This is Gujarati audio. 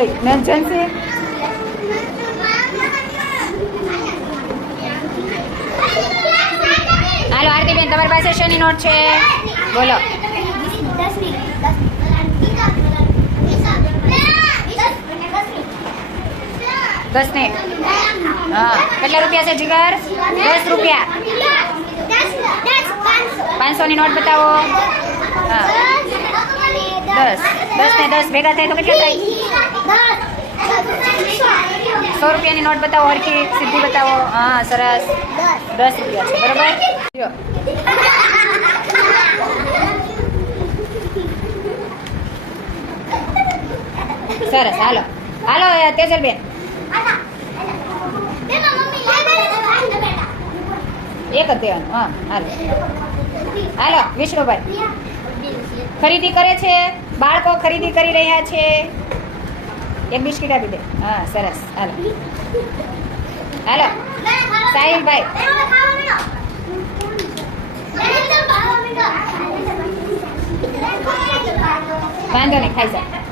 ઇમરજન્સી હાલો આરતીબેન તમારી પાસે શેની નોટ છે બોલો 10 ને હા કેટલા રૂપિયા છે જીગર 10 રૂપિયા 500 ની નોટ બતાવો હા 10 ને 10 ભેગા થાય તો કેટલા થાય 100 રૂપિયાની નોટ બતાવો હરખી સીધી બતાવો હા સરસ 10 રૂપિયા છે બરાબર જો સરસ હાલો હાલો તેજલબેન એક જ દેવાનું હા હાલો હાલો વિષ્ણુભાઈ ખરીદી કરે છે બાળકો ખરીદી કરી રહ્યા છે એક બિસ્કિટ આપી દે હા સરસ હાલો હાલો સાહિલભાઈ વાંધો નહીં ખાઈ જાય